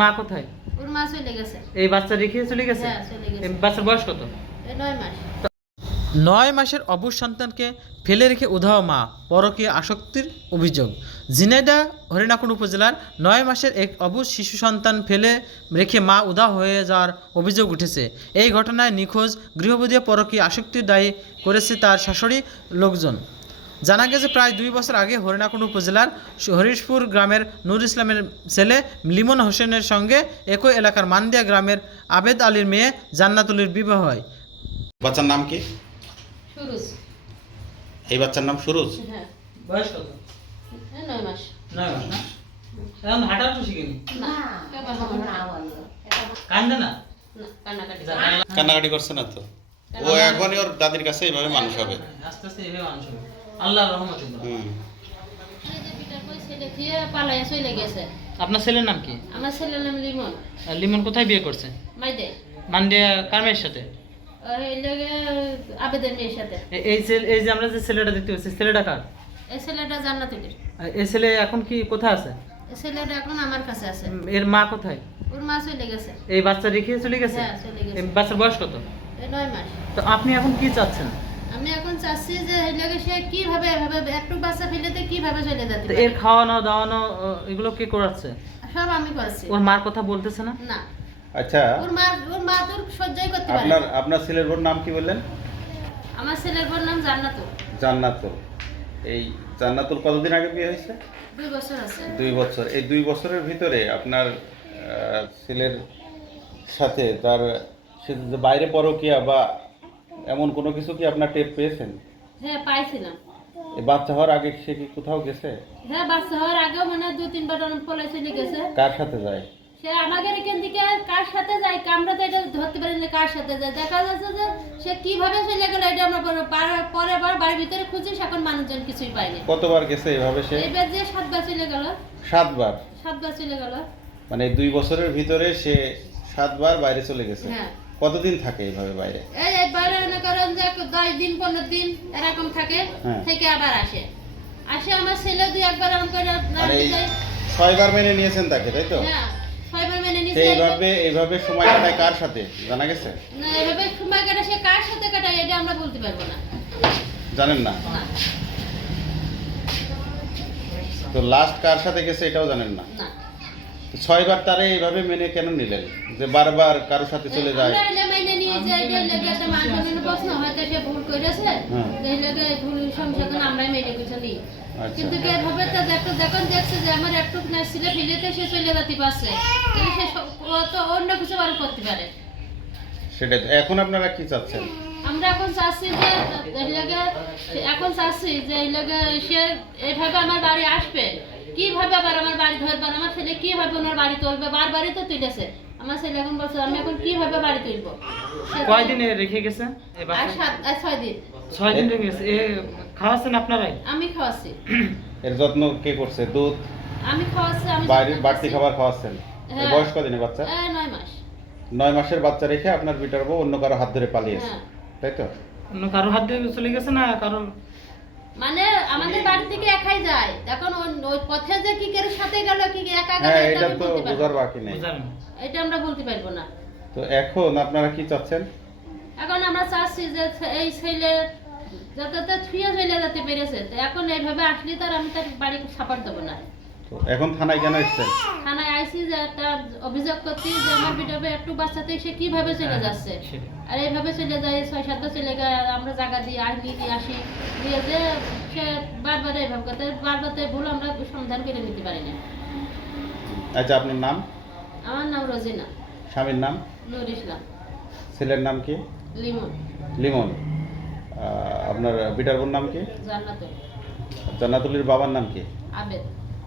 মা কোথায়? ওর মা চলে গেছে। এই বাচ্চা রেখে চলে গেছে? হ্যাঁ চলে গেছে। এই বাচ্চার বয়স কত? নয় মাস। নয় মাসের অবুজ সন্তানকে ফেলে রেখে উধাও মা পরকীয় আসক্তির অভিযোগ। ঝিনাইদা হরিণাকুণ্ড উপজেলার নয় মাসের এক অবুজ শিশু সন্তান ফেলে রেখে মা উধাও হয়ে যাওয়ার অভিযোগ উঠেছে। এই ঘটনায় নিখোঁজ গৃহবধূ পরকীয় আসক্তির দায়ী করেছে তার শাশুড়ি লোকজন। জানা গেছে প্রায় দুই বছর আগে হরিণাকুণ্ড উপজেলার হরিশপুর গ্রামের নূর ইসলামের ছেলে লিমন হোসেনের সঙ্গে একই এলাকার মান্দিয়া গ্রামের আবেদ আলীর মেয়ে জান্নাতুলির বিবাহ হয়। বাচ্চার নাম কি? সুরুজ। এই বাচ্চার নাম সুরজ? হ্যাঁ। বয়স কত? এই নয় মাস। নয় মাস না? এখন হাঁটাও তো শিখিনি না? কেবল আমার না। কান্দে না? না, কান্নাকাটি। করছে না তো? ও এখনই ওর দাদির কাছে এইভাবে মানুষ হবে। আস্তে আস্তে এভাবে মানুষ হবে। আল্লাহ রহমত আপনার ছেলের নাম কি? আমার ছেলের নাম লিমন। লিমন কোথায় বিয়ে করছে? মাইদে। মান্ডিয়া কার মেয়ের সাথে? এই লগে সাথে। এই ছেলে এই যে আমরা যে ছেলেটা দেখতে পাচ্ছি ছেলেটা কার? এই ছেলেটা জান্নাতুলির এই ছেলে এখন কি কোথায় আছে? এই ছেলেটা এখন আমার কাছে আছে। এর মা কোথায়? ওর মা চলে গেছে। এই বাচ্চা রেখে চলে গেছে? হ্যাঁ চলে এই গেছে বাচ্চার বয়স কত? এই নয় মাস। তো আপনি এখন কি চাচ্ছেন? আমি এখন চাচ্ছি যে এই লগে সে কীভাবে এভাবে একটু বাচ্চা ফেলেতে কীভাবে চলে যেতে তো এর খাওয়ানো দাওয়ানো এগুলো কে করাচ্ছে? সব আমি করছি ওর মার কথা বলতেছে না? না। আচ্ছা। ওর মা ওর মা তোর সহ্যই করতে পারে আপনার না। আপনার ছেলের বোন নাম কি বললেন? আমার ছেলের বোন নাম জান্নাতুল। জান্নাতুল। এই জান্নাতুল কতদিন আগে বিয়ে হয়েছে? দুই বছর আছে। দুই বছর। এই দুই বছরের ভিতরে আপনার আহ, ছেলের সাথে তার সে যে বাইরে পরকিয়া বা এমন কোনো কিছু কি আপনার টের পেয়েছেন? হ্যাঁ পাইছিলাম। এই বাচ্চা হওয়ার আগে সে কি কোথাও গেছে? হ্যাঁ বাচ্চা হওয়ার আগেও মানে দুই তিনবার পলাই চলে গেছে। কার সাথে যায়? সে আমাদের এখান থেকে কার সাথে যায়? আমরা তো এটা ধরতে পারি না কার সাথে যায়। দেখা যাচ্ছে যে সে কীভাবে চলে গেল এটা আমরা পরে- পার- আবার বাড়ির ভিতরে খুঁজি এখন মানুষজন কিছুই পাইনি কতবার গেছে এভাবে সে? এইবার যে সাতবার চলে গেল। সাতবার? সাতবার চলে গেল। মানে দুই বছরের ভিতরে সে সাতবার বাইরে চলে গেছে। হ্যাঁ। কতদিন থাকে এইভাবে বাইরে? এই বাইরে মনে করেন যে দশ দিন পনেরো দিন এরকম থাকে হ্যাঁ। থেকে আবার আসে। আসে আমার ছেলে দুই একবার এরকম করে মানে ছয়বার মেনে নিয়েছেন তাকে তাই তো? হ্যাঁ মেনে এইভাবে এইভাবে সময় কাটায় কার সাথে? জানা গেছে? না এভাবে সময় কাটা সে কার সাথে কাটায় এটা আমরা বলতে পারব না। জানেন না? তো লাস্ট কার সাথে গেছে এটাও জানেন না? না। ছয়বার তারে এইভাবে মেনে কেন নিলেন? যে বারবার কারোর সাথে চলে যায়। হ্যাঁ। আচ্ছা। কিন্তু কে তো দেখো যখন দেখছে যে আমার একটু না ছিল ফিলেতে সে চলে যেতে পারছে। সে তো অন্য কিছু আর করতে পারে। সেটাই এখন আপনারা কি চাচ্ছেন? আমরা এখন চাচ্ছি যে এই লেগে এখন চাচ্ছি যে এই লেগে সে এইভাবে আমার বাড়ি আসবে। কীভাবে আবার আমার বাড়ি ধরবে আমার ছেলে কীভাবে ওনার বাড়ি তুলবে? বারবারই তো তুলেছে। আমার ছেলে এখন বলছে আমি এখন কীভাবে বাড়ি তুলবো? কয়দিন রেখে গেছে আর সাত আর ছয় দিন। ছয় দিন রেখে গেছে। এ আপনারাই? আমি খাওয়াচ্ছি। এর যত্ন কে করছে? দুধ? আমি খাওয়াচ্ছি আমি বাইরে বাড়তি খাবার খাওয়াচ্ছেন? হ্যাঁ। বয়স কদিনে বাচ্চা? নয় মাস। নয় মাসের বাচ্চা রেখে আপনার বিটার বউ অন্য কারও হাত ধরে পালিয়েছে। হ্যাঁ। তাই তো? অন্য কারও হাত ধরে চলে গেছে না কারও মানে আমাদের বাড়ি থেকে একাই যায়। এখন ওই- পথে যে কি কেউ সাথে গেল কি একা গেল হ্যাঁ এটা এটা তো বোঝার বাকি নেই। এটা আমরা বলতে পারব না। তো এখন আপনারা কি চাচ্ছেন? এখন আমরা চাচ্ছি যে এই ছেলে যাতে তো ছুঁয়ে চলে যেতে পেরেছে। তো এখন এইভাবে আসলে তার আমি তার বাড়ি সাপোর্ট দেবো না। এখন থানায় কেন এসছেন? থানায় আইসি যে একটা অভিযোগ করতে যে আমার ভিডিওতে একটু বাচ্চাতে সে কীভাবে চলে যাচ্ছে? আর এইভাবে চলে যায় ছয় সাতটা চলে গেলে আমরা জায়গা দিয়ে আসি দিয়ে আসি। দিয়ে যে সে বারবার এইভাবে করতে বারবার তো ভুল আমরা সমাধান করে নিতে পারি না। আচ্ছা আপনার নাম? আমার নাম রোজিনা। স্বামীর নাম? নুর ইসলাম। ছেলের নাম কি? লিমন। লিমন। আহ, আপনার বিটার বোন নাম কি? জান্নাত জান্নাতুলির বাবার নাম কি? আবেদ।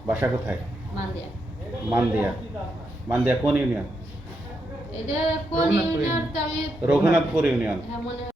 বাসা কোথায়? মান্দিয়া। মানদিয়া। মানদিয়া কোন ইউনিয়ন? এটা কোন রঘুনাথপুর ইউনিয়ন